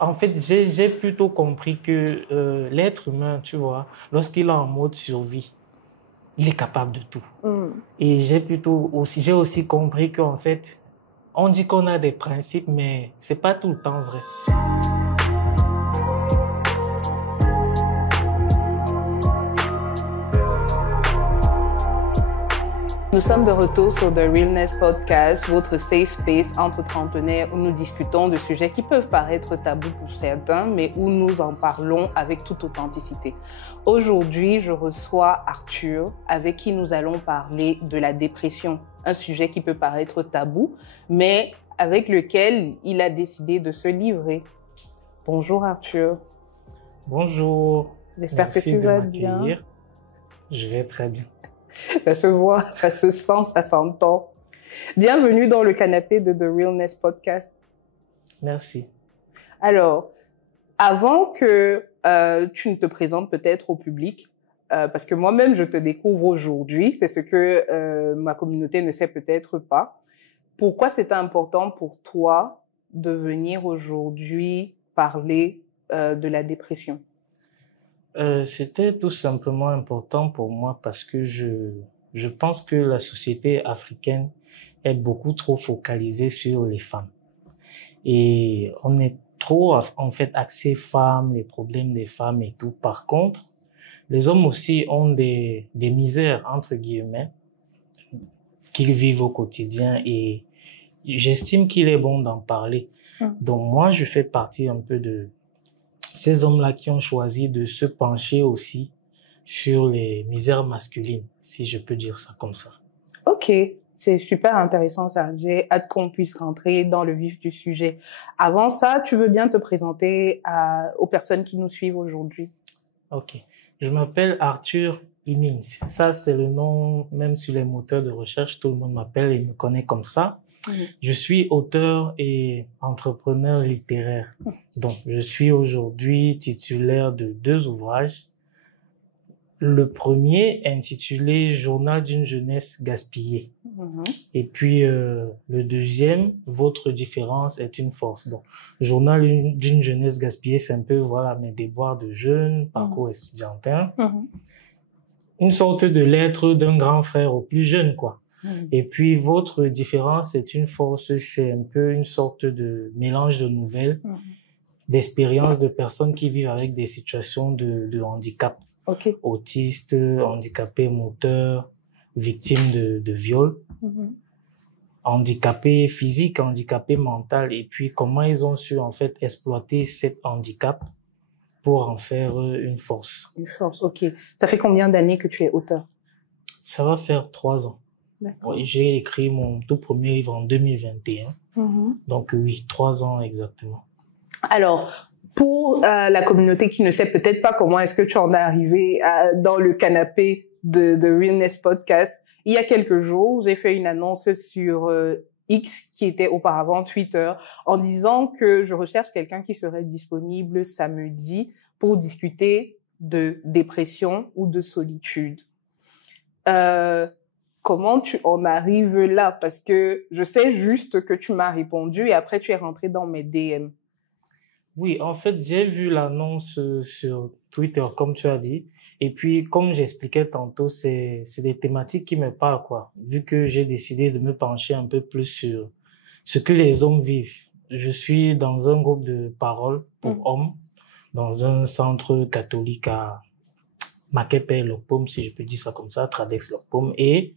En fait, j'ai plutôt compris que l'être humain, tu vois, lorsqu'il est en mode survie, il est capable de tout. Et j'ai aussi compris qu'en fait, on dit qu'on a des principes, mais c'est pas tout le temps vrai. Nous sommes de retour sur The Realness Podcast, votre safe space entre trentenaires où nous discutons de sujets qui peuvent paraître tabous pour certains, mais où nous en parlons avec toute authenticité. Aujourd'hui, je reçois Arthur, avec qui nous allons parler de la dépression, un sujet qui peut paraître tabou, mais avec lequel il a décidé de se livrer. Bonjour Arthur. Bonjour. J'espère que tu vas bien. Je vais très bien. Ça se voit, ça se sent, ça s'entend. Bienvenue dans le canapé de The Realness Podcast. Merci. Alors, avant que tu ne te présentes peut-être au public, parce que moi-même je te découvre aujourd'hui, c'est ce que ma communauté ne sait peut-être pas. Pourquoi c'est important pour toi de venir aujourd'hui parler de la dépression? C'était tout simplement important pour moi parce que je pense que la société africaine est beaucoup trop focalisée sur les femmes. Et on est trop, en fait, axé femmes, les problèmes des femmes et tout. Par contre, les hommes aussi ont des misères, entre guillemets, qu'ils vivent au quotidien et j'estime qu'il est bon d'en parler. Donc moi, je fais partie un peu de ces hommes-là qui ont choisi de se pencher aussi sur les misères masculines, si je peux dire ça comme ça. Ok, c'est super intéressant ça. J'ai hâte qu'on puisse rentrer dans le vif du sujet. Avant ça, tu veux bien te présenter aux personnes qui nous suivent aujourd'hui? Ok, je m'appelle Arthur Imins. Ça, c'est le nom, même sur les moteurs de recherche, tout le monde m'appelle et me connaît comme ça. Je suis auteur et entrepreneur littéraire. Donc, je suis aujourd'hui titulaire de 2 ouvrages. Le premier intitulé Journal d'une jeunesse gaspillée. Et puis, le deuxième, Votre différence est une force. Donc, Journal d'une jeunesse gaspillée, c'est un peu, voilà, mes déboires de jeune, parcours estudiantin. Une sorte de lettre d'un grand frère au plus jeune, quoi. Et puis, Votre différence est une force, c'est un peu une sorte de mélange de nouvelles, d'expériences de personnes qui vivent avec des situations de handicap. Autistes, handicapés moteurs, victimes de viol, handicapés physiques, handicapés mentaux, et puis comment ils ont su en fait exploiter cet handicap pour en faire une force. Une force, ok. Ça fait combien d'années que tu es auteur? Ça va faire 3 ans. J'ai écrit mon tout premier livre en 2021. Donc oui, 3 ans exactement. Alors, pour la communauté qui ne sait peut-être pas comment est-ce que tu en es arrivé dans le canapé de The Realness Podcast, il y a quelques jours, j'ai fait une annonce sur X, qui était auparavant Twitter, en disant que je recherche quelqu'un qui serait disponible samedi pour discuter de dépression ou de solitude. Comment tu en arrives là? Parce que je sais juste que tu m'as répondu et après tu es rentré dans mes DM. Oui, en fait, j'ai vu l'annonce sur Twitter, comme tu as dit. Et puis, comme j'expliquais tantôt, c'est des thématiques qui me parlent, quoi. Vu que j'ai décidé de me pencher un peu plus sur ce que les hommes vivent. Je suis dans un groupe de parole pour hommes, dans un centre catholique à Makepe-Lopom, si je peux dire ça comme ça, Tradex-Lopom. Et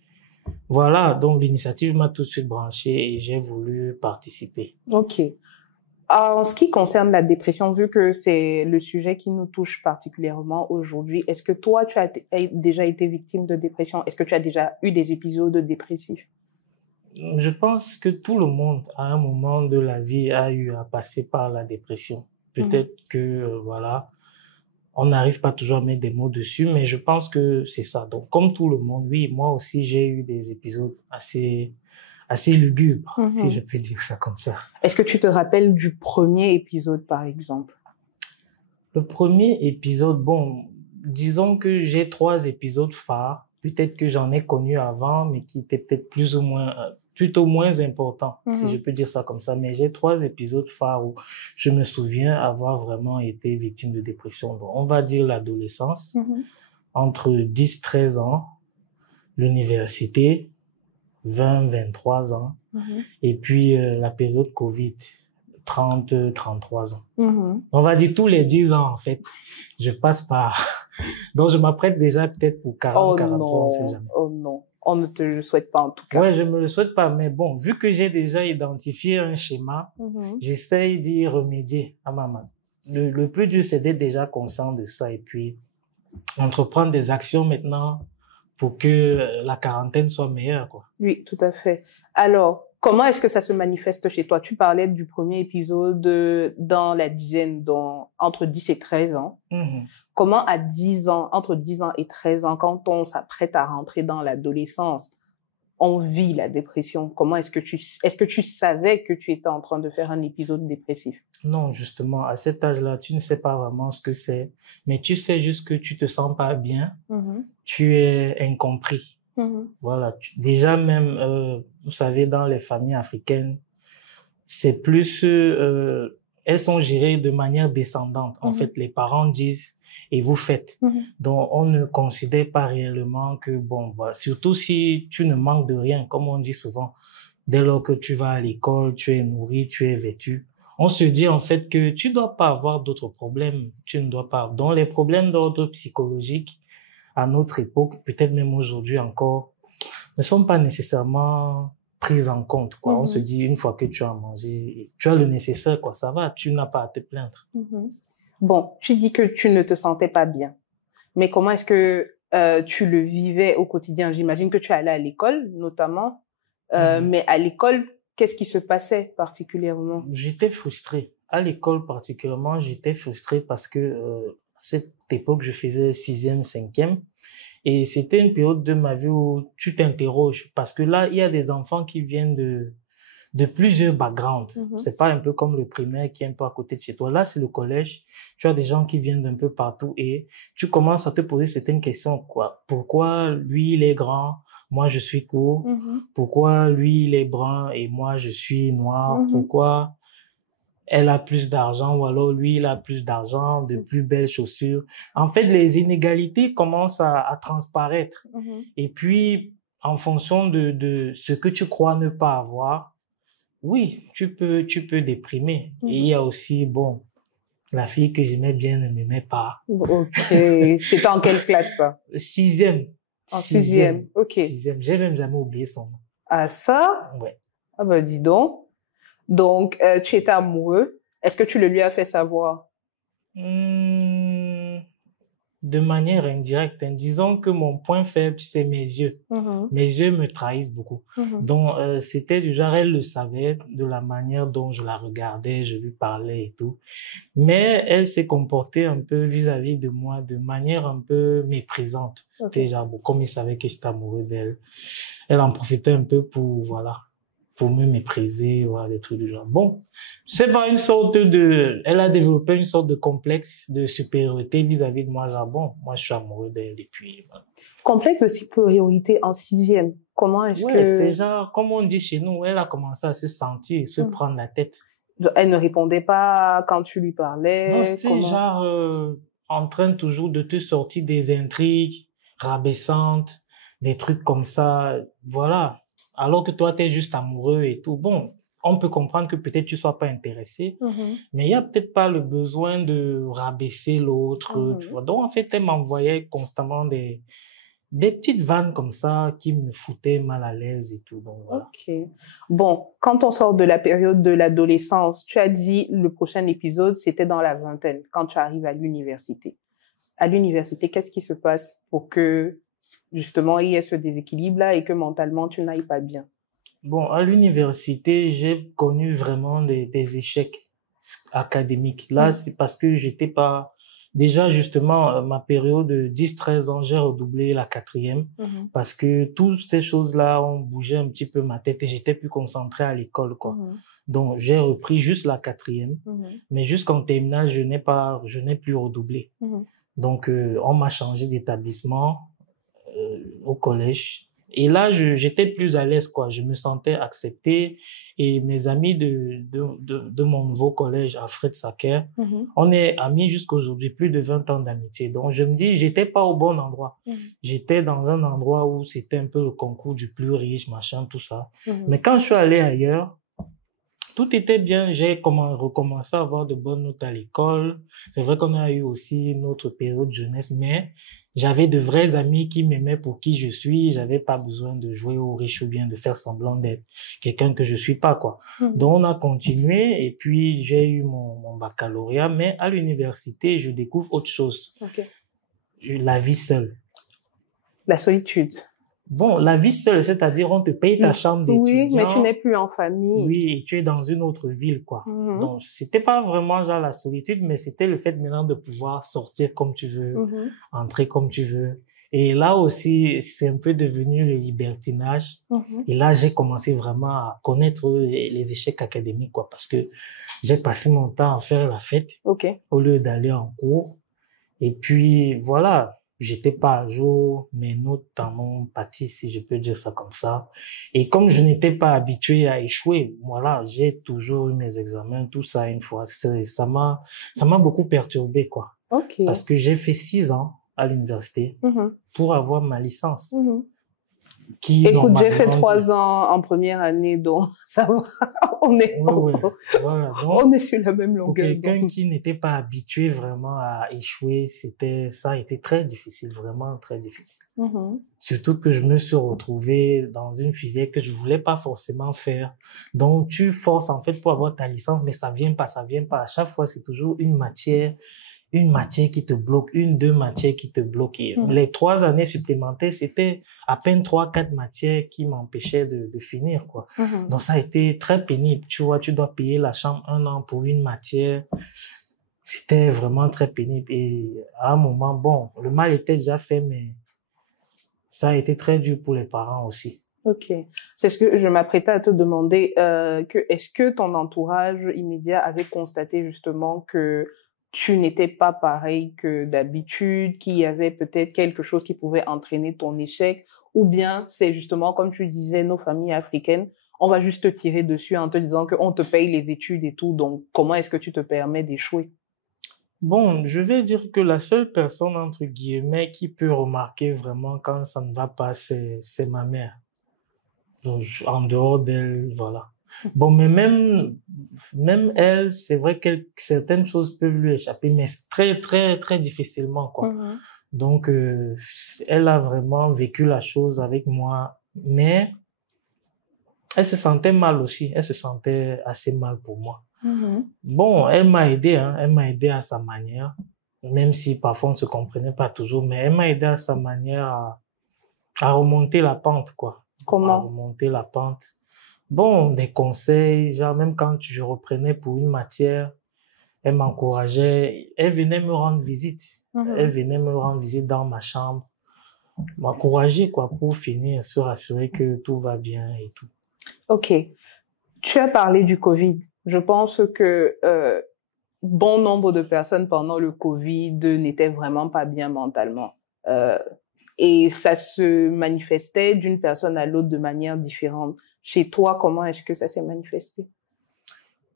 voilà, donc l'initiative m'a tout de suite branché et j'ai voulu participer. Ok. En ce qui concerne la dépression, vu que c'est le sujet qui nous touche particulièrement aujourd'hui, est-ce que toi, tu as déjà été victime de dépression? Est-ce que tu as déjà eu des épisodes dépressifs? Je pense que tout le monde, à un moment de la vie, a eu à passer par la dépression. Peut-être que, voilà, on n'arrive pas toujours à mettre des mots dessus, mais je pense que c'est ça. Donc, comme tout le monde, oui, moi aussi, j'ai eu des épisodes assez lugubre, si je peux dire ça comme ça. Est-ce que tu te rappelles du premier épisode, par exemple? Le premier épisode, bon, disons que j'ai 3 épisodes phares. Peut-être que j'en ai connu avant, mais qui étaient peut-être plus ou moins plutôt moins importants, si je peux dire ça comme ça. Mais j'ai 3 épisodes phares où je me souviens avoir vraiment été victime de dépression. Donc, on va dire l'adolescence, entre 10-13 ans, l'université, 20-23 ans, et puis la période Covid, 30-33 ans. On va dire tous les 10 ans, en fait, je passe par... Donc, je m'apprête déjà peut-être pour 40-43 ans, on sait jamais. Oh non, on ne te le souhaite pas en tout cas. Ouais, je me le souhaite pas, mais bon, vu que j'ai déjà identifié un schéma, j'essaye d'y remédier à ma main. Le plus dur, c'est d'être déjà conscient de ça et puis entreprendre des actions maintenant pour que la quarantaine soit meilleure, quoi. Oui, tout à fait. Alors, comment est-ce que ça se manifeste chez toi? Tu parlais du premier épisode dans la dizaine, entre 10 et 13 ans. Comment à 10 ans, entre 10 ans et 13 ans, quand on s'apprête à rentrer dans l'adolescence, on vit la dépression? Comment est-ce que tu savais que tu étais en train de faire un épisode dépressif? Non, justement, à cet âge-là, tu ne sais pas vraiment ce que c'est, mais tu sais juste que tu te sens pas bien, tu es incompris. Voilà. Déjà même, vous savez, dans les familles africaines, c'est plus, elles sont gérées de manière descendante. En fait, les parents disent et vous faites. Donc, on ne considère pas réellement que, bon, voilà, surtout si tu ne manques de rien, comme on dit souvent, dès lors que tu vas à l'école, tu es nourri, tu es vêtu. On se dit en fait que tu dois pas avoir d'autres problèmes, tu ne dois pas. Donc, les problèmes d'ordre psychologique, à notre époque, peut-être même aujourd'hui encore, ne sont pas nécessairement prises en compte, quoi. On se dit, une fois que tu as mangé, tu as le nécessaire, quoi, ça va, tu n'as pas à te plaindre. Bon, tu dis que tu ne te sentais pas bien, mais comment est-ce que tu le vivais au quotidien? J'imagine que tu allais à l'école, notamment, mais à l'école, qu'est-ce qui se passait particulièrement? J'étais frustré. À l'école particulièrement, j'étais frustré parce que à cette époque, je faisais 6e, 5e. Et c'était une période de ma vie où tu t'interroges parce que là, il y a des enfants qui viennent de plusieurs backgrounds. C'est pas un peu comme le primaire qui est un peu à côté de chez toi. Là, c'est le collège. Tu as des gens qui viennent d'un peu partout et tu commences à te poser certaines questions, quoi. Pourquoi lui, il est grand, moi, je suis court? Pourquoi lui, il est brun et moi, je suis noir? Pourquoi elle a plus d'argent ou alors lui, il a plus d'argent, de plus belles chaussures. En fait, les inégalités commencent à transparaître. Et puis, en fonction de ce que tu crois ne pas avoir, oui, tu peux déprimer. Et il y a aussi, bon, la fille que j'aimais bien ne m'aimait pas. Ok. C'était en quelle classe, ça? 6e. En 6e. Ok. 6e. J'ai même jamais oublié son nom. Ah, ça? Ouais. Ah, bah, dis donc. Donc, tu étais amoureux. Est-ce que tu le lui as fait savoir? De manière indirecte. Disons que mon point faible, c'est mes yeux. Mes yeux me trahissent beaucoup. Donc, c'était du genre, elle le savait de la manière dont je la regardais, je lui parlais et tout. Mais elle s'est comportée un peu vis-à-vis de moi de manière un peu méprisante. C'était genre, bon, comme il savait que j'étais amoureux d'elle, elle en profitait un peu pour, voilà, pour me mépriser, voilà, des trucs du genre. Bon, c'est pas une sorte de... Elle a développé une sorte de complexe de supériorité vis-à-vis de moi, genre, bon, moi, je suis amoureux d'elle, et puis... Voilà. Complexe de supériorité en 6e. Comment est-ce que... c'est genre, comme on dit chez nous, elle a commencé à se sentir, se prendre la tête. Elle ne répondait pas quand tu lui parlais? Non, c'était genre en train toujours de te sortir des intrigues rabaissantes, des trucs comme ça, voilà. Alors que toi, t'es juste amoureux et tout. Bon, on peut comprendre que peut-être tu sois pas intéressé, mais il y a peut-être pas le besoin de rabaisser l'autre, tu vois. Donc, en fait, elle m'envoyait constamment des petites vannes comme ça qui me foutaient mal à l'aise et tout. Donc, voilà. Ok. Bon, quand on sort de la période de l'adolescence, tu as dit le prochain épisode, c'était dans la vingtaine, quand tu arrives à l'université. À l'université, qu'est-ce qui se passe pour que justement, il y a ce déséquilibre-là et que mentalement, tu n'ailles pas bien? Bon, à l'université, j'ai connu vraiment des échecs académiques. Là, c'est parce que j'étais pas... Déjà, justement, ma période de 10-13 ans, j'ai redoublé la 4e parce que toutes ces choses-là ont bougé un petit peu ma tête et j'étais plus concentré à l'école, quoi. Donc, j'ai repris juste la 4e, mais jusqu'en terminale, je n'ai plus redoublé. Donc, on m'a changé d'établissement au collège. Et là, j'étais plus à l'aise, quoi. Je me sentais accepté. Et mes amis de mon nouveau collège, Alfred Sacker, on est amis jusqu'aujourd'hui, plus de 20 ans d'amitié. Donc, je me dis, j'étais pas au bon endroit. J'étais dans un endroit où c'était un peu le concours du plus riche, machin, tout ça. Mais quand je suis allé ailleurs, tout était bien. J'ai recommencé à avoir de bonnes notes à l'école. C'est vrai qu'on a eu aussi notre période jeunesse, mais j'avais de vrais amis qui m'aimaient pour qui je suis. J'avais pas besoin de jouer au riche ou bien de faire semblant d'être quelqu'un que je suis pas, quoi. Donc, on a continué et puis j'ai eu mon baccalauréat, mais à l'université, je découvre autre chose. La vie seule. La solitude. Bon, la vie seule, c'est-à-dire on te paye ta chambre d'étudiant. Oui, mais tu n'es plus en famille. Oui, et tu es dans une autre ville, quoi. Donc, c'était pas vraiment genre la solitude, mais c'était le fait maintenant de pouvoir sortir comme tu veux, entrer comme tu veux. Et là aussi, c'est un peu devenu le libertinage. Et là, j'ai commencé vraiment à connaître les échecs académiques, quoi, parce que j'ai passé mon temps à faire la fête au lieu d'aller en cours. Et puis, voilà. J'étais pas à jour, mes notes en ont pâti, si je peux dire ça comme ça. Et comme je n'étais pas habitué à échouer, voilà, j'ai toujours eu mes examens, tout ça une fois. Ça m'a beaucoup perturbé, quoi. Parce que j'ai fait 6 ans à l'université pour avoir ma licence. Écoute, j'ai fait 3 ans en première année, donc ça va. On est, voilà. Donc, on est sur la même longueur. Pour quelqu'un qui n'était pas habitué vraiment à échouer, ça a été très difficile, vraiment très difficile. Surtout que je me suis retrouvé dans une filière que je voulais pas forcément faire. Donc, tu forces en fait pour avoir ta licence, mais ça vient pas. À chaque fois, c'est toujours une matière qui te bloque, 2 matières qui te bloquent. Les 3 années supplémentaires, c'était à peine 3-4 matières qui m'empêchaient de finir, quoi. Donc, ça a été très pénible. Tu vois, tu dois payer la chambre 1 an pour une matière. C'était vraiment très pénible. Et à un moment, bon, le mal était déjà fait, mais ça a été très dur pour les parents aussi. C'est ce que je m'apprêtais à te demander. Est-ce que ton entourage immédiat avait constaté justement que tu n'étais pas pareil que d'habitude, qu'il y avait peut-être quelque chose qui pouvait entraîner ton échec, ou bien c'est justement, comme tu disais, nos familles africaines, on va juste te tirer dessus en te disant qu'on te paye les études et tout, donc comment est-ce que tu te permets d'échouer? Bon, je vais dire que la seule personne, entre guillemets, qui peut remarquer vraiment quand ça ne va pas, c'est ma mère. Donc, en dehors d'elle, voilà. Bon, mais même elle, c'est vrai que certaines choses peuvent lui échapper, mais très, très, très difficilement, quoi. Donc, elle a vraiment vécu la chose avec moi, mais elle se sentait mal aussi. Elle se sentait assez mal pour moi. Bon, elle m'a aidé à sa manière, même si parfois on ne se comprenait pas toujours, mais elle m'a aidé à sa manière à remonter la pente, quoi. Comment? À remonter la pente. Bon, des conseils, genre même quand je reprenais pour une matière, elle m'encourageait, elle venait me rendre visite. Elle venait me rendre visite dans ma chambre, m'encourager, quoi, pour finir, se rassurer que tout va bien et tout. Tu as parlé du Covid. Je pense que bon nombre de personnes pendant le Covid n'étaient vraiment pas bien mentalement. Et ça se manifestait d'une personne à l'autre de manière différente. Chez toi, comment est-ce que ça s'est manifesté?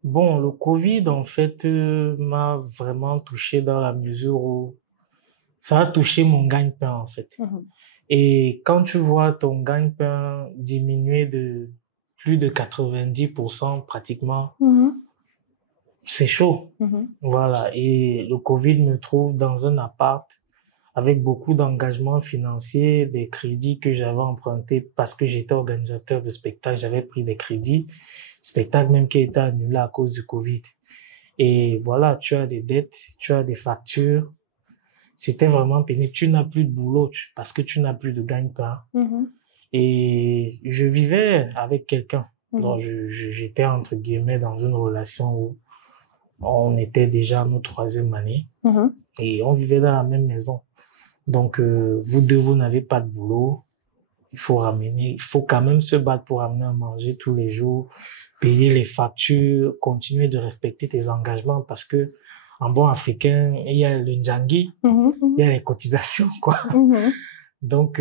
Bon, le Covid, en fait, m'a vraiment touché dans la mesure où ça a touché mon gagne-pain, en fait. Et quand tu vois ton gagne-pain diminuer de plus de 90% pratiquement, c'est chaud. Voilà. Et le Covid me trouve dans un appart avec beaucoup d'engagements financiers, des crédits que j'avais empruntés parce que j'étais organisateur de spectacle, j'avais pris des crédits, spectacle même qui était annulé à cause du Covid. Et voilà, tu as des dettes, tu as des factures. C'était vraiment pénible. Tu n'as plus de boulot parce que tu n'as plus de gagne-pain. Et je vivais avec quelqu'un. Donc, j'étais entre guillemets dans une relation où on était déjà à notre 3e année et on vivait dans la même maison. Donc, vous deux, vous n'avez pas de boulot. Il faut quand même se battre pour amener à manger tous les jours, payer les factures, continuer de respecter tes engagements parce que, en bon africain, il y a le ndjangi, il y a les cotisations, quoi. Donc,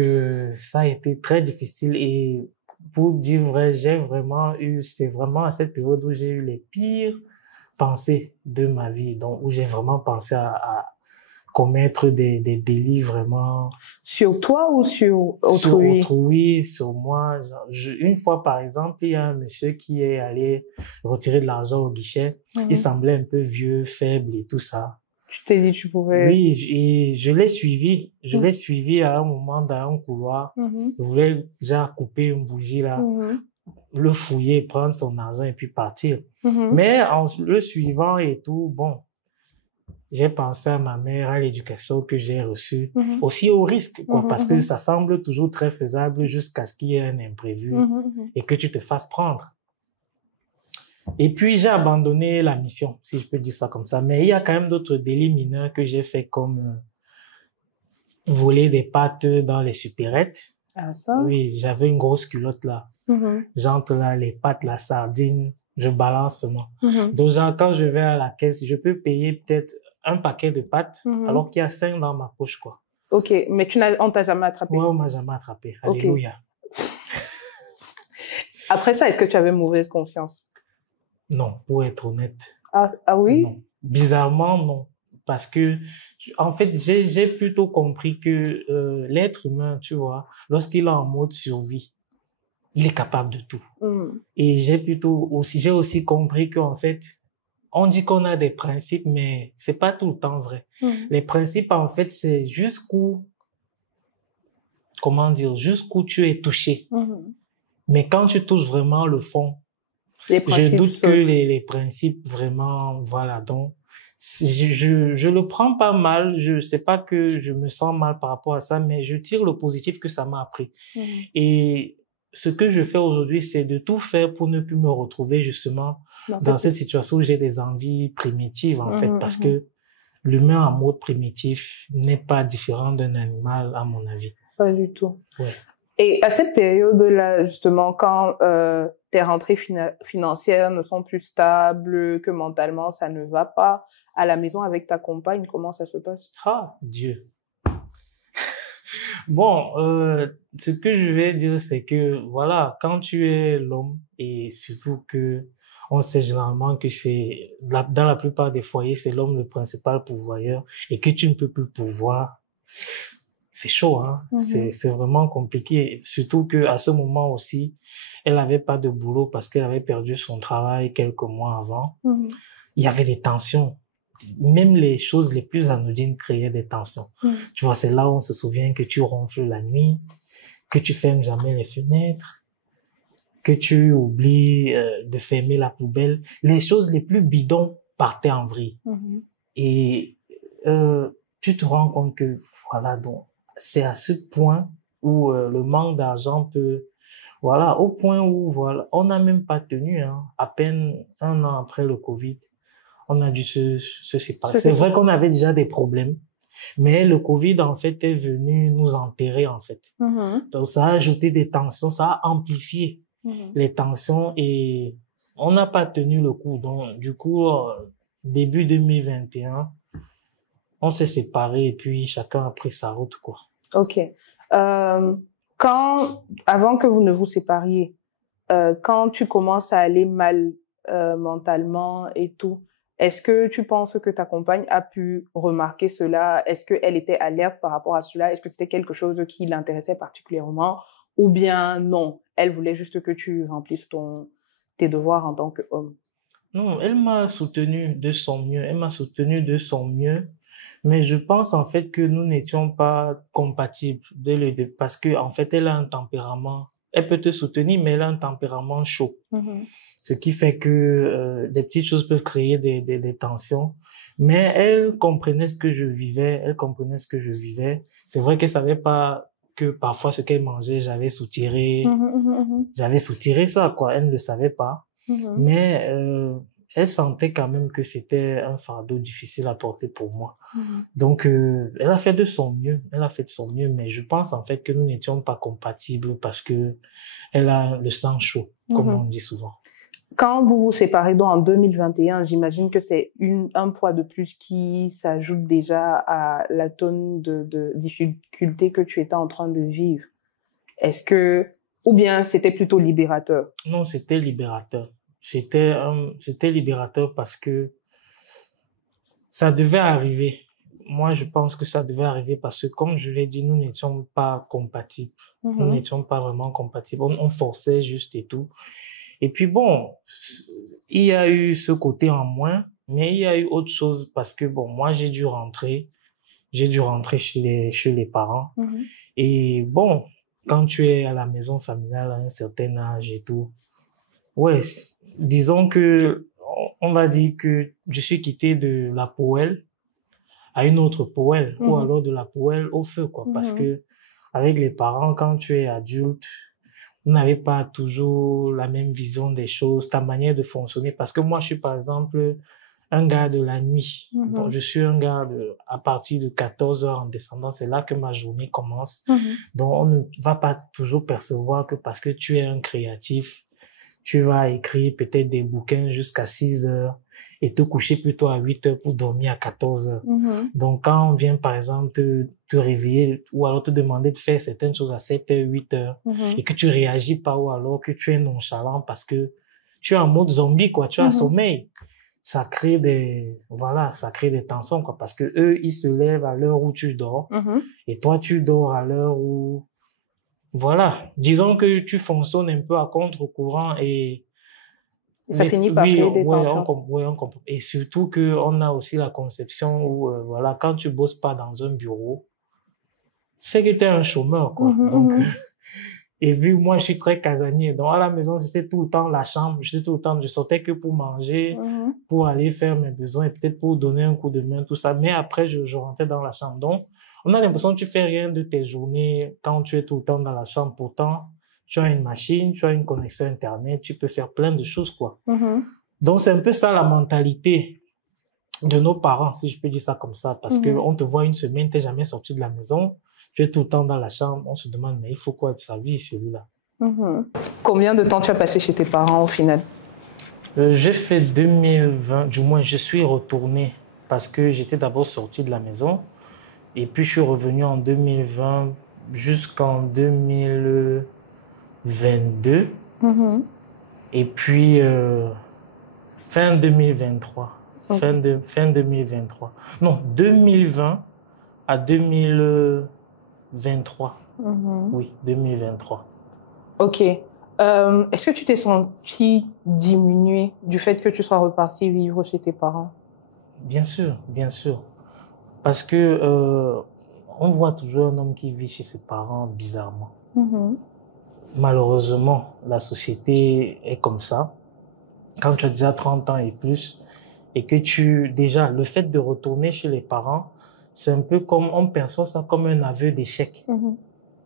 ça a été très difficile et pour dire vrai, c'est vraiment à cette période où j'ai eu les pires pensées de ma vie, donc où j'ai vraiment pensé à commettre des délits vraiment Sur toi ou sur sur autrui? autrui, sur moi. Genre, une fois, par exemple, il y a un monsieur qui est allé retirer de l'argent au guichet. Il semblait un peu vieux, faible et tout ça. Tu t'es dit, tu pouvais... Oui, et je l'ai suivi. Je l'ai suivi à un moment dans un couloir. Je voulais déjà couper une bougie là, le fouiller, prendre son argent et puis partir. Mais en le suivant et tout, bon, j'ai pensé à ma mère, à l'éducation que j'ai reçue, aussi au risque, quoi, parce que ça semble toujours très faisable jusqu'à ce qu'il y ait un imprévu et que tu te fasses prendre. Et puis, j'ai abandonné la mission, si je peux dire ça comme ça. Mais il y a quand même d'autres délits mineurs que j'ai fait, comme voler des pâtes dans les supérettes. Ah, ça? Oui, j'avais une grosse culotte là. J'entre là, les pâtes, la sardine, je balance seulement. Donc, genre, quand je vais à la caisse, je peux payer peut-être un paquet de pâtes, alors qu'il y a 5 dans ma poche, quoi. Ok, mais on t'a jamais attrapé? Ouais, on m'a jamais attrapé. Alléluia. Après ça, est-ce que tu avais mauvaise conscience? Non, pour être honnête. Ah oui? Non. Bizarrement, non. Parce que, en fait, j'ai plutôt compris que l'être humain, tu vois, lorsqu'il est en mode survie, il est capable de tout. Et j'ai aussi compris qu'en fait, on dit qu'on a des principes, mais c'est pas tout le temps vrai. Les principes, en fait, c'est jusqu'où tu es touché. Mais quand tu touches vraiment le fond, je doute que les principes vraiment, voilà. Donc, je le prends pas mal. Je sais pas que je me sens mal par rapport à ça, mais je tire le positif que ça m'a appris. Et ce que je fais aujourd'hui, c'est de tout faire pour ne plus me retrouver justement dans cette situation où j'ai des envies primitives, en fait, parce que l'humain en mode primitif n'est pas différent d'un animal, à mon avis. Pas du tout. Ouais. Et à cette période-là, justement, quand tes rentrées financières ne sont plus stables, que mentalement ça ne va pas, à la maison avec ta compagne, comment ça se passe? Ah, Dieu. Bon, ce que je vais dire, c'est que, voilà, quand tu es l'homme, et surtout que on sait généralement que dans la plupart des foyers, c'est l'homme le principal pourvoyeur, et que tu ne peux plus pourvoir, c'est chaud, hein. C'est vraiment compliqué. Surtout que à ce moment aussi, elle n'avait pas de boulot parce qu'elle avait perdu son travail quelques mois avant. Il y avait des tensions. Même les choses les plus anodines créaient des tensions. Tu vois, c'est là où on se souvient que tu ronfles la nuit, que tu fermes jamais les fenêtres, que tu oublies de fermer la poubelle. Les choses les plus bidons partaient en vrille. Et tu te rends compte que, voilà, donc, c'est à ce point où le manque d'argent peut, voilà, au point où, voilà, on n'a même pas tenu, hein, à peine 1 an après le Covid, on a dû se séparer. C'est vrai qu'on avait déjà des problèmes, mais le Covid, en fait, est venu nous enterrer, en fait. Donc, ça a ajouté des tensions, ça a amplifié les tensions et on n'a pas tenu le coup. Donc, du coup, début 2021, on s'est séparés et puis chacun a pris sa route, quoi. Ok. Avant que vous ne vous sépariez, quand tu commences à aller mal mentalement et tout, est-ce que tu penses que ta compagne a pu remarquer cela? Est-ce qu'elle était alerte par rapport à cela? Est-ce que c'était quelque chose qui l'intéressait particulièrement? Ou bien non, elle voulait juste que tu remplisses tes devoirs en tant qu'homme? Non, elle m'a soutenu de son mieux. Elle m'a soutenu de son mieux. Mais je pense en fait que nous n'étions pas compatibles dès le début parce que en fait elle a un tempérament, elle peut te soutenir mais elle a un tempérament chaud. Ce qui fait que des petites choses peuvent créer des tensions. Mais elle comprenait ce que je vivais, C'est vrai qu'elle savait pas que parfois ce qu'elle mangeait, j'avais soutiré ça quoi, elle ne le savait pas. Mais elle sentait quand même que c'était un fardeau difficile à porter pour moi. Donc, elle a fait de son mieux. Mais je pense en fait que nous n'étions pas compatibles parce que elle a le sang chaud, comme on dit souvent. Quand vous vous séparez donc en 2021, j'imagine que c'est un poids de plus qui s'ajoute déjà à la tonne de difficultés que tu étais en train de vivre. Ou bien c'était plutôt libérateur? Non, c'était libérateur. C'était libérateur parce que ça devait arriver. Moi, je pense que ça devait arriver parce que, comme je l'ai dit, nous n'étions pas compatibles. Nous n'étions pas vraiment compatibles. On forçait juste et tout. Et puis bon, il y a eu ce côté en moins, mais il y a eu autre chose parce que bon, moi, j'ai dû rentrer chez les parents. Et bon, quand tu es à la maison familiale à un certain âge et tout, ouais, disons que, on va dire que je suis quitté de la poêle à une autre poêle, ou alors de la poêle au feu, quoi. Parce que, avec les parents, quand tu es adulte, vous n'avez pas toujours la même vision des choses, ta manière de fonctionner. Parce que moi, je suis, par exemple, un gars de la nuit. Donc, je suis un gars à partir de 14 heures en descendant, c'est là que ma journée commence. Donc, on ne va pas toujours percevoir que parce que tu es un créatif, tu vas écrire peut-être des bouquins jusqu'à 6 heures et te coucher plutôt à 8 heures pour dormir à 14 heures. Donc, quand on vient, par exemple, te réveiller ou alors te demander de faire certaines choses à 7 heures, 8 heures et que tu réagis pas ou alors que tu es nonchalant parce que tu es en mode zombie, quoi, tu as sommeil. Ça crée des tensions, quoi, parce que eux, ils se lèvent à l'heure où tu dors et toi, tu dors à l'heure où, voilà. Disons que tu fonctionnes un peu à contre-courant et ça finit par créer des tensions. On comprend. Et surtout qu'on a aussi la conception où, voilà, quand tu bosses pas dans un bureau, c'est que tu es un chômeur, quoi. Donc, et vu moi, je suis très casanier. Donc, à la maison, c'était tout le temps la chambre. Je sortais que pour manger, pour aller faire mes besoins et peut-être pour donner un coup de main, tout ça. Mais après, je rentrais dans la chambre. Donc, on a l'impression que tu fais rien de tes journées quand tu es tout le temps dans la chambre. Pourtant, tu as une machine, tu as une connexion Internet, tu peux faire plein de choses, quoi. Donc, c'est un peu ça la mentalité de nos parents, si je peux dire ça comme ça. Parce que on te voit une semaine, t'es jamais sorti de la maison, tu es tout le temps dans la chambre, on se demande, mais il faut quoi de sa vie, celui-là? Combien de temps tu as passé chez tes parents, au final? J'ai fait 2020, du moins, je suis retourné parce que j'étais d'abord sorti de la maison. Et puis, je suis revenu en 2020 jusqu'en 2022. Et puis, fin 2023. Fin 2023. Non, 2020 à 2023. Oui, 2023. Ok. Est-ce que tu t'es senti diminué du fait que tu sois reparti vivre chez tes parents? Bien sûr, bien sûr. Parce que on voit toujours un homme qui vit chez ses parents bizarrement. Malheureusement, la société est comme ça. Quand tu as déjà 30 ans et plus, et que déjà, le fait de retourner chez les parents, c'est un peu comme, on perçoit ça comme un aveu d'échec.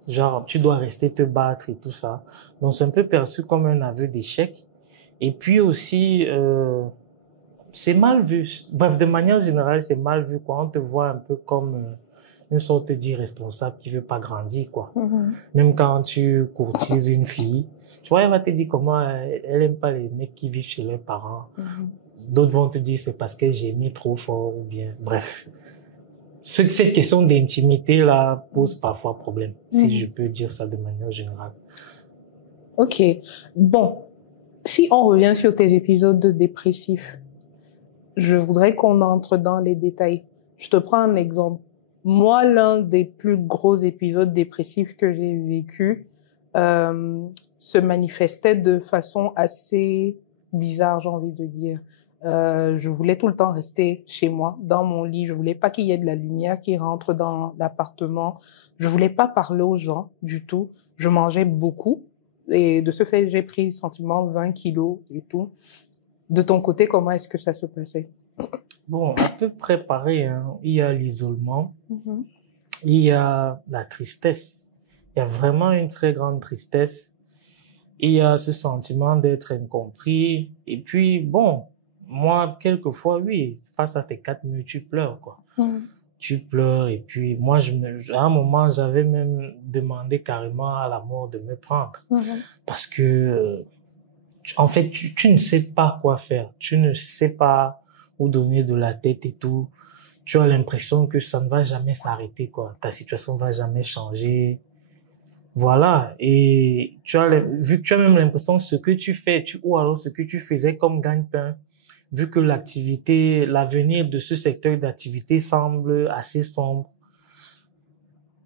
Genre, tu dois rester te battre et tout ça. Donc, c'est un peu perçu comme un aveu d'échec. Et puis aussi, c'est mal vu. Bref, de manière générale, c'est mal vu, quoi. On te voit un peu comme une sorte d'irresponsable qui veut pas grandir, quoi. Même quand tu courtises une fille, tu vois, elle va te dire comment elle aime pas les mecs qui vivent chez leurs parents. D'autres vont te dire c'est parce que j'ai mis trop fort ou bien, bref. Cette question d'intimité-là pose parfois problème, si je peux dire ça de manière générale. Ok. Bon. Si on revient sur tes épisodes dépressifs, je voudrais qu'on entre dans les détails. Je te prends un exemple. Moi, l'un des plus gros épisodes dépressifs que j'ai vécu se manifestait de façon assez bizarre, j'ai envie de dire. Je voulais tout le temps rester chez moi, dans mon lit. Je voulais pas qu'il y ait de la lumière qui rentre dans l'appartement. Je voulais pas parler aux gens du tout. Je mangeais beaucoup. Et de ce fait, j'ai pris sensiblement 20 kilos et tout. De ton côté, comment est-ce que ça se passait? Bon, à peu près pareil, hein. Il y a l'isolement, il y a la tristesse. Il y a vraiment une très grande tristesse. Il y a ce sentiment d'être incompris. Et puis, bon, moi, quelquefois, oui, face à tes 4 murs, tu pleures, quoi. Tu pleures. Et puis, moi, à un moment, j'avais même demandé carrément à la mort de me prendre. Parce que en fait, tu ne sais pas quoi faire. Tu ne sais pas où donner de la tête et tout. Tu as l'impression que ça ne va jamais s'arrêter, quoi. Ta situation ne va jamais changer. Voilà. Et vu que tu as même l'impression que ce que tu fais, ou alors ce que tu faisais comme gagne-pain, vu que l'avenir de ce secteur d'activité semble assez sombre,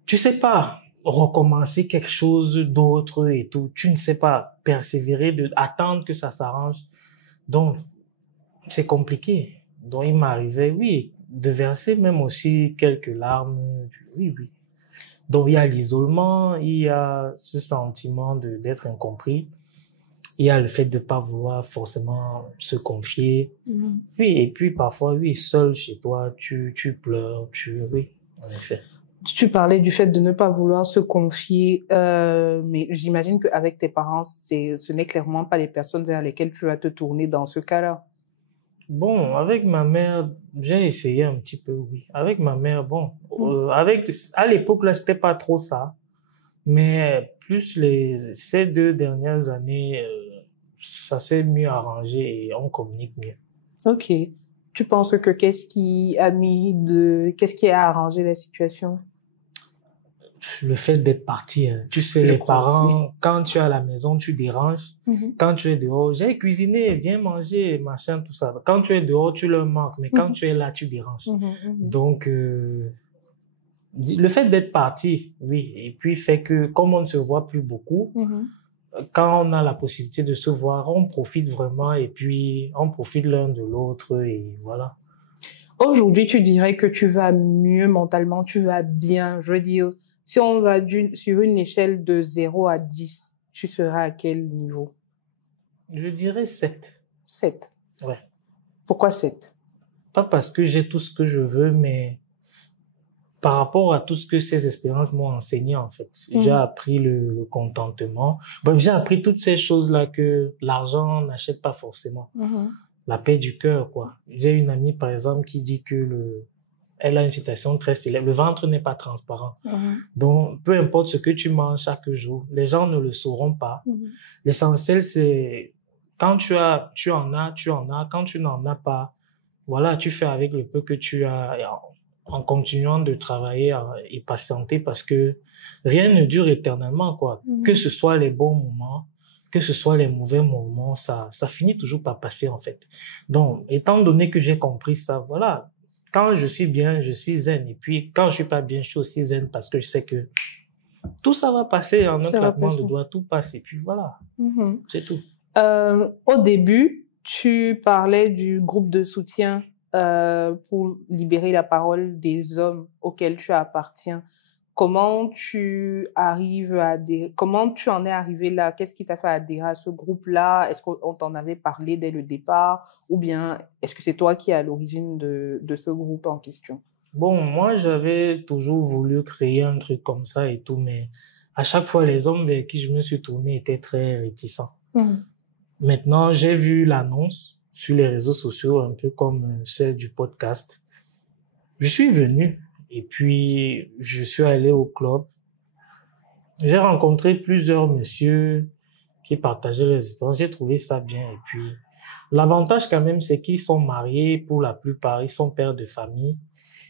tu sais pas recommencer quelque chose d'autre et tout. Tu ne sais pas persévérer, attendre que ça s'arrange. Donc, c'est compliqué. Donc, il m'arrivait, oui, de verser même aussi quelques larmes. Oui, oui. Donc, il y a l'isolement, il y a ce sentiment d'être incompris. Il y a le fait de ne pas vouloir forcément se confier. Oui, et puis parfois, oui, seul chez toi, tu pleures, oui, en effet. Tu parlais du fait de ne pas vouloir se confier, mais j'imagine qu'avec tes parents, ce n'est clairement pas les personnes vers lesquelles tu vas te tourner dans ce cas-là. Bon, avec ma mère, j'ai essayé un petit peu, oui. Avec ma mère, bon, à l'époque, là, c'était pas trop ça. Mais plus ces 2 dernières années, ça s'est mieux arrangé et on communique mieux. Ok. Tu penses que qu'est-ce qui a arrangé la situation? Le fait d'être parti, hein. Tu sais, les parents, quand tu es à la maison, tu déranges. Quand tu es dehors, j'ai cuisiné, viens manger, machin, tout ça. Quand tu es dehors, tu leur manques, mais quand tu es là, tu déranges. Donc, le fait d'être parti, oui, et puis fait que comme on ne se voit plus beaucoup, quand on a la possibilité de se voir, on profite vraiment et puis on profite l'un de l'autre et voilà. Aujourd'hui, tu dirais que tu vas mieux mentalement, tu vas bien. Je veux dire, si on va sur une échelle de 0 à 10, tu seras à quel niveau? Je dirais 7. 7? Ouais. Pourquoi 7? Pas parce que j'ai tout ce que je veux, mais par rapport à tout ce que ces expériences m'ont enseigné, en fait. J'ai appris le contentement. Bref, j'ai appris toutes ces choses-là que l'argent n'achète pas forcément. La paix du cœur, quoi. J'ai une amie, par exemple, qui dit que elle a une citation très célèbre. Le ventre n'est pas transparent. Donc, peu importe ce que tu manges chaque jour, les gens ne le sauront pas. L'essentiel, c'est quand tu en as. Quand tu n'en as pas, voilà, tu fais avec le peu que tu as en continuant de travailler et patienter parce que rien ne dure éternellement, quoi. Que ce soit les bons moments, que ce soit les mauvais moments, ça finit toujours par passer, en fait. Donc, étant donné que j'ai compris ça, voilà. Quand je suis bien, je suis zen. Et puis, quand je suis pas bien, je suis aussi zen parce que je sais que tout ça va passer en un claquement de doigts, tout passe. Et puis voilà, c'est tout. Au début, tu parlais du groupe de soutien pour libérer la parole des hommes auxquels tu appartiens. Comment tu en es arrivé là? Qu'est-ce qui t'a fait adhérer à ce groupe-là? Est-ce qu'on t'en avait parlé dès le départ? Ou bien est-ce que c'est toi qui es à l'origine de ce groupe en question? Bon, moi, j'avais toujours voulu créer un truc comme ça et tout, mais à chaque fois, les hommes vers qui je me suis tourné étaient très réticents. Maintenant, j'ai vu l'annonce sur les réseaux sociaux, un peu comme celle du podcast. Je suis venu et puis je suis allé au club. J'ai rencontré plusieurs messieurs qui partageaient leurs expériences. J'ai trouvé ça bien. Et puis, l'avantage quand même, c'est qu'ils sont mariés pour la plupart. Ils sont pères de famille.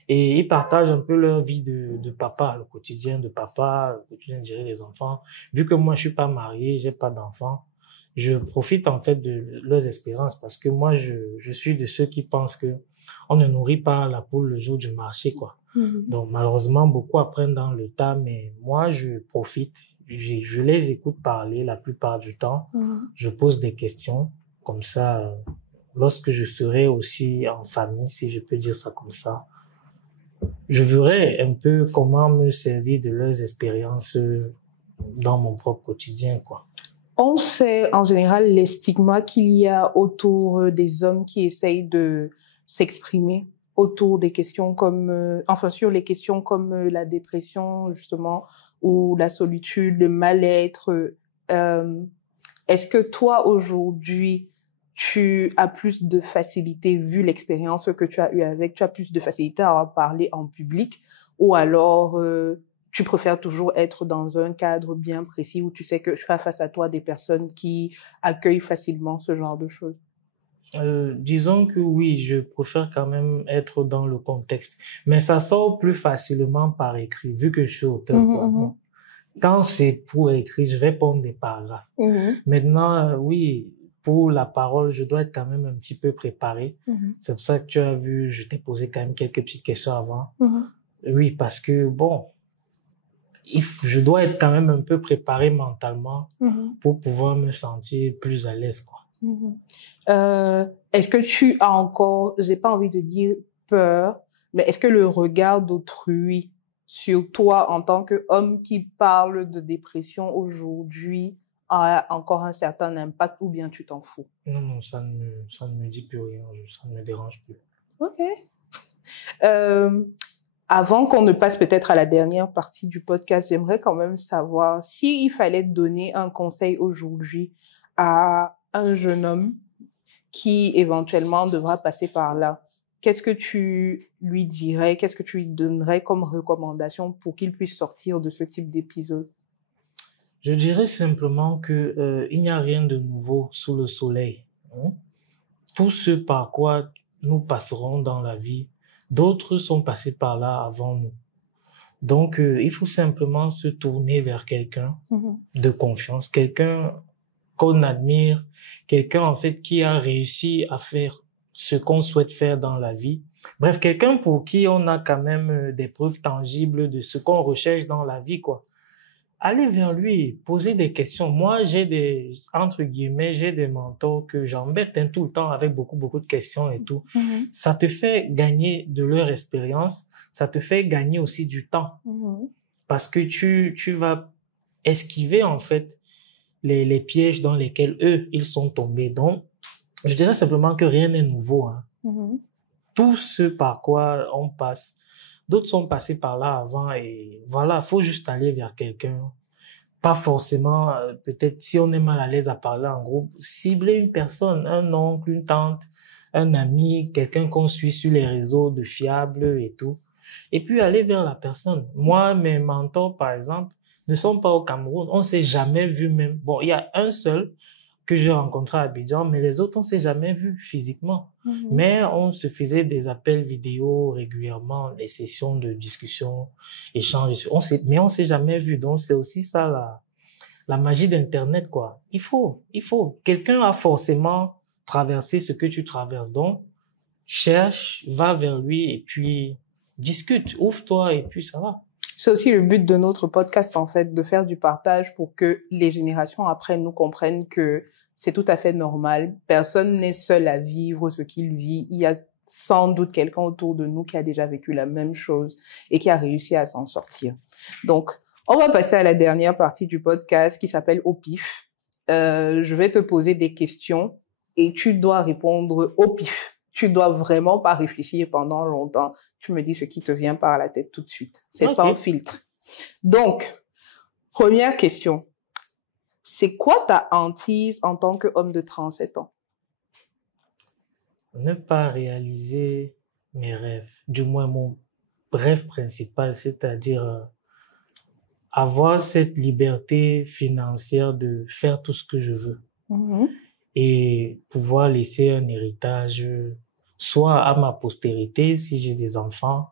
Et ils partagent un peu leur vie de papa, le quotidien de papa, le quotidien de gérer les enfants. Vu que moi, je suis pas marié, j'ai pas d'enfants, je profite en fait de leurs expériences parce que moi, je suis de ceux qui pensent que on ne nourrit pas la poule le jour du marché, quoi. Donc, malheureusement, beaucoup apprennent dans le tas, mais moi, je profite. Je les écoute parler la plupart du temps. Je pose des questions. Comme ça, lorsque je serai aussi en famille, si je peux dire ça comme ça, je verrai un peu comment me servir de leurs expériences dans mon propre quotidien, quoi. On sait en général les stigmas qu'il y a autour des hommes qui essayent de s'exprimer autour des questions comme, sur les questions comme la dépression, justement, ou la solitude, le mal-être. Est-ce que toi, aujourd'hui, tu as plus de facilité, vu l'expérience que tu as eue avec, tu as plus de facilité à en parler en public, ou alors tu préfères toujours être dans un cadre bien précis où tu sais que tu as face à toi des personnes qui accueillent facilement ce genre de choses? Disons que oui, je préfère quand même être dans le contexte. Mais ça sort plus facilement par écrit, vu que je suis auteur, quoi. Donc, quand c'est pour écrire, je vais prendre des paragraphes. Maintenant, oui, pour la parole, je dois être quand même un petit peu préparé. C'est pour ça que tu as vu, je t'ai posé quand même quelques petites questions avant. Oui, parce que bon, je dois être quand même un peu préparé mentalement pour pouvoir me sentir plus à l'aise, quoi. Est-ce que tu as encore, j'ai pas envie de dire peur, mais est-ce que le regard d'autrui sur toi en tant qu'homme qui parle de dépression aujourd'hui a encore un certain impact ou bien tu t'en fous? Non, ça ne me dit plus rien, ça ne me dérange plus. Ok. Avant qu'on ne passe peut-être à la dernière partie du podcast, j'aimerais quand même savoir s'il fallait donner un conseil aujourd'hui à un jeune homme qui éventuellement devra passer par là. Qu'est-ce que tu lui dirais, qu'est-ce que tu lui donnerais comme recommandation pour qu'il puisse sortir de ce type d'épisode? Je dirais simplement que il n'y a rien de nouveau sous le soleil. Tout ce par quoi nous passerons dans la vie, d'autres sont passés par là avant nous. Donc, il faut simplement se tourner vers quelqu'un de confiance, quelqu'un qu'on admire, quelqu'un en fait qui a réussi à faire ce qu'on souhaite faire dans la vie. Bref, quelqu'un pour qui on a quand même des preuves tangibles de ce qu'on recherche dans la vie, quoi. Allez vers lui, posez des questions. Moi, entre guillemets, j'ai des mentors que j'embête tout le temps avec beaucoup de questions et tout. Ça te fait gagner de leur expérience, ça te fait gagner aussi du temps. Parce que tu vas esquiver, en fait, les pièges dans lesquels eux, ils sont tombés. Donc, je dirais simplement que rien n'est nouveau, hein. Tout ce par quoi on passe, d'autres sont passés par là avant et voilà, faut juste aller vers quelqu'un. Pas forcément, peut-être si on est mal à l'aise à parler en groupe, cibler une personne, un oncle, une tante, un ami, quelqu'un qu'on suit sur les réseaux de fiables et tout. Et puis aller vers la personne. Moi, mes mentors, par exemple, ne sont pas au Cameroun. On s'est jamais vu même. Bon, il y a un seul que j'ai rencontré à Abidjan, mais les autres, on s'est jamais vu physiquement. Mais on se faisait des appels vidéo régulièrement, des sessions de discussion, échange. Mais on s'est jamais vu. Donc, c'est aussi ça, la magie d'Internet, quoi. Il faut. Quelqu'un a forcément traversé ce que tu traverses. Donc, cherche, va vers lui et puis discute, ouvre-toi et puis ça va. C'est aussi le but de notre podcast, en fait, de faire du partage pour que les générations après nous comprennent que c'est tout à fait normal. Personne n'est seul à vivre ce qu'il vit. Il y a sans doute quelqu'un autour de nous qui a déjà vécu la même chose et qui a réussi à s'en sortir. Donc, on va passer à la dernière partie du podcast qui s'appelle Au pif. Je vais te poser des questions et tu dois répondre au pif. Tu dois vraiment pas réfléchir pendant longtemps. Tu me dis ce qui te vient par la tête tout de suite. C'est sans filtre. Donc, première question. C'est quoi ta hantise en tant qu'homme de 37 ans? Ne pas réaliser mes rêves. Du moins, mon rêve principal, c'est-à-dire avoir cette liberté financière de faire tout ce que je veux. Et pouvoir laisser un héritage soit à ma postérité si j'ai des enfants,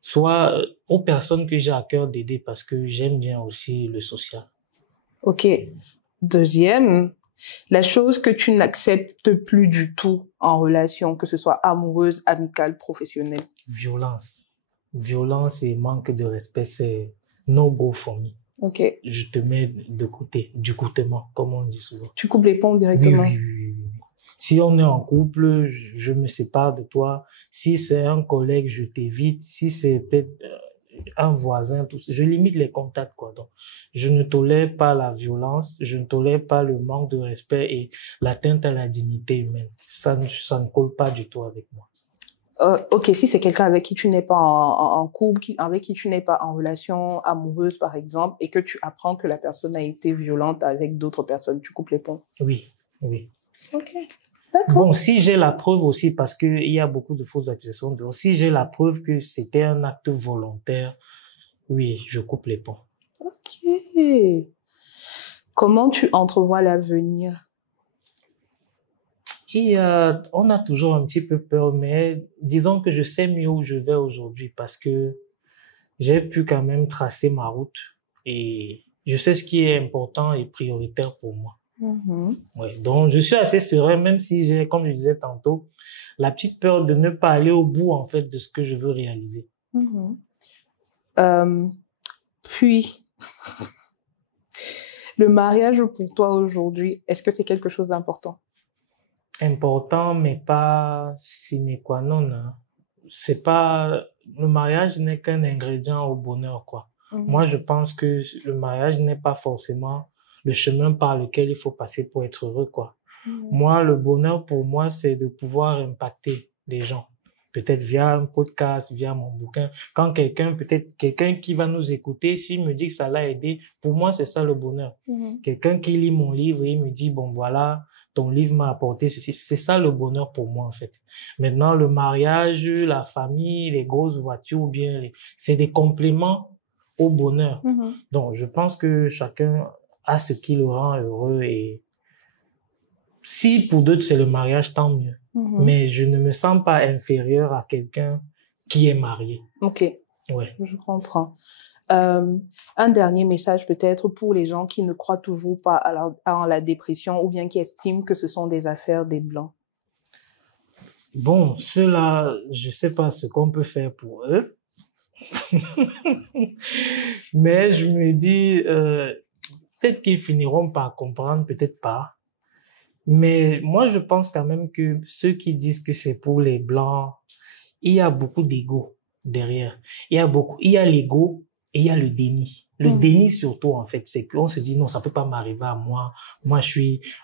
soit aux personnes que j'ai à cœur d'aider parce que j'aime bien aussi le social. Ok. Deuxième, la chose que tu n'acceptes plus du tout en relation, que ce soit amoureuse, amicale, professionnelle. Violence. Violence et manque de respect, c'est no go for me. Ok. Je te mets de côté, du côtement, comme on dit souvent. Tu coupes les ponts directement. Oui. Si on est en couple, je me sépare de toi. Si c'est un collègue, je t'évite. Si c'est peut-être un voisin, tout ça, je limite les contacts, quoi. Donc, je ne tolère pas la violence, je ne tolère pas le manque de respect et l'atteinte à la dignité humaine. Ça ne colle pas du tout avec moi. Ok, si c'est quelqu'un avec qui tu n'es pas en couple, avec qui tu n'es pas en relation amoureuse, par exemple, et que tu apprends que la personne a été violente avec d'autres personnes, tu coupes les ponts. Oui. Ok, d'accord. Bon, si j'ai la preuve aussi, parce que il y a beaucoup de fausses accusations, donc si j'ai la preuve que c'était un acte volontaire, Oui, je coupe les ponts. Ok. Comment tu entrevois l'avenir? On a toujours un petit peu peur, mais disons que je sais mieux où je vais aujourd'hui parce que j'ai pu quand même tracer ma route et je sais ce qui est important et prioritaire pour moi. Ouais, donc je suis assez serein, même si j'ai, comme je disais tantôt, la petite peur de ne pas aller au bout, en fait, de ce que je veux réaliser. Puis, le mariage pour toi aujourd'hui, est-ce que c'est quelque chose d'important? Important, mais pas sine qua non, hein. C'est pas, le mariage n'est qu'un ingrédient au bonheur, quoi. Moi, je pense que le mariage n'est pas forcément le chemin par lequel il faut passer pour être heureux, quoi. Moi, le bonheur pour moi, c'est de pouvoir impacter les gens. Peut-être via un podcast, via mon bouquin. Quand peut-être quelqu'un qui va nous écouter, s'il me dit que ça l'a aidé, pour moi, c'est ça le bonheur. Quelqu'un qui lit mon livre et il me dit, bon, voilà, ton livre m'a apporté ceci. C'est ça le bonheur pour moi, en fait. Maintenant, le mariage, la famille, les grosses voitures, ou bien, c'est des compléments au bonheur. Donc, je pense que chacun a ce qui le rend heureux et si pour d'autres c'est le mariage, tant mieux. Mais je ne me sens pas inférieur à quelqu'un qui est marié. Ok. Ouais. Je comprends. Un dernier message peut-être pour les gens qui ne croient toujours pas à la dépression ou bien qui estiment que ce sont des affaires des Blancs. Bon, ceux-là, je sais pas ce qu'on peut faire pour eux. Mais je me dis, peut-être qu'ils finiront par comprendre, peut-être pas. Mais moi, je pense quand même que ceux qui disent que c'est pour les Blancs, il y a beaucoup d'ego derrière. Il y a l'ego et il y a le déni. Le déni surtout, en fait, c'est qu'on se dit non, ça peut pas m'arriver à moi.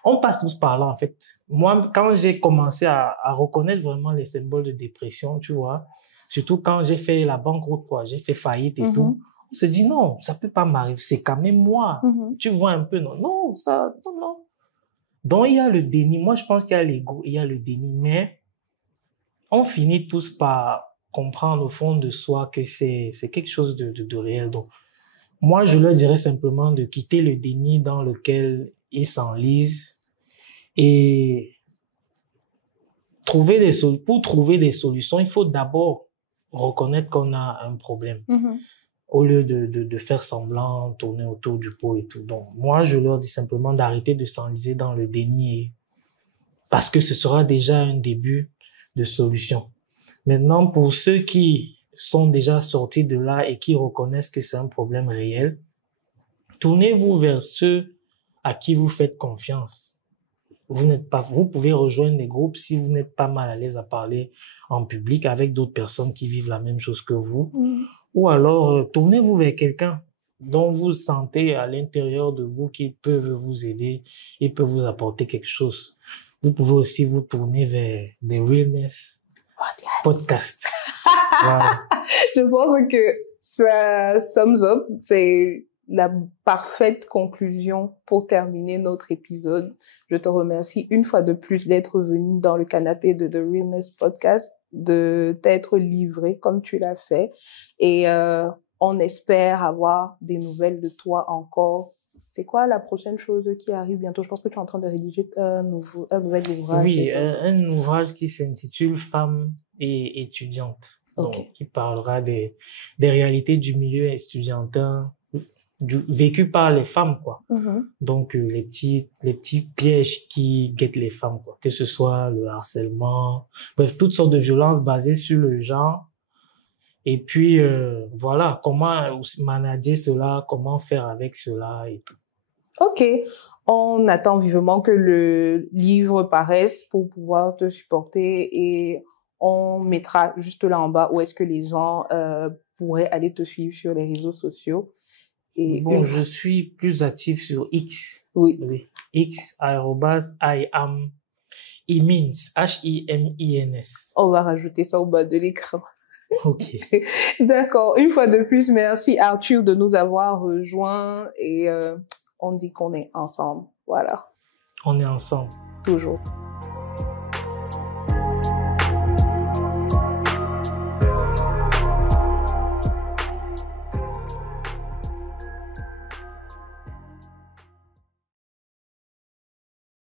On passe tous par là, en fait. Moi, quand j'ai commencé à reconnaître vraiment les symboles de dépression, tu vois, surtout quand j'ai fait la banqueroute, quoi, j'ai fait faillite et tout, on se dit non, ça peut pas m'arriver, c'est quand même moi. Tu vois un peu, non, non, non. Donc, il y a le déni. Moi, je pense qu'il y a l'ego, il y a le déni, mais on finit tous par comprendre au fond de soi que c'est quelque chose de réel. Donc, moi, je leur dirais simplement de quitter le déni dans lequel ils s'enlisent et pour trouver des solutions, il faut d'abord reconnaître qu'on a un problème. Au lieu de faire semblant, tourner autour du pot et tout. Donc, moi, je leur dis simplement d'arrêter de s'enliser dans le déni parce que ce sera déjà un début de solution. Maintenant, pour ceux qui sont déjà sortis de là et qui reconnaissent que c'est un problème réel, tournez-vous vers ceux à qui vous faites confiance. Vous pouvez rejoindre des groupes si vous n'êtes pas mal à l'aise à parler en public avec d'autres personnes qui vivent la même chose que vous. Ou alors, tournez-vous vers quelqu'un dont vous sentez à l'intérieur de vous qu'il peut vous aider, il peut vous apporter quelque chose. Vous pouvez aussi vous tourner vers des Realness Podcast. Voilà. Je pense que ça sums up, c'est la parfaite conclusion pour terminer notre épisode. Je te remercie une fois de plus d'être venu dans le canapé de The Realness Podcast, de t'être livré comme tu l'as fait. Et on espère avoir des nouvelles de toi encore. C'est quoi la prochaine chose qui arrive bientôt? Je pense que tu es en train de rédiger un nouvel ouvrage. Oui, un ouvrage qui s'intitule Femmes et étudiantes. Donc, qui parlera des réalités du milieu estudiantin vécu par les femmes, quoi. Donc, les petits pièges qui guettent les femmes, quoi. Que ce soit le harcèlement, bref, toutes sortes de violences basées sur le genre. Et puis, voilà, comment manager cela, comment faire avec cela et tout. Ok. On attend vivement que le livre paraisse pour pouvoir te supporter et on mettra juste là en bas où est-ce que les gens pourraient aller te suivre sur les réseaux sociaux. Et bon, je suis plus actif sur X. Oui. X, I am Himins, Himins. On va rajouter ça au bas de l'écran. Ok. D'accord. Une fois de plus, merci Arthur de nous avoir rejoints et on dit qu'on est ensemble. Voilà. On est ensemble. Toujours.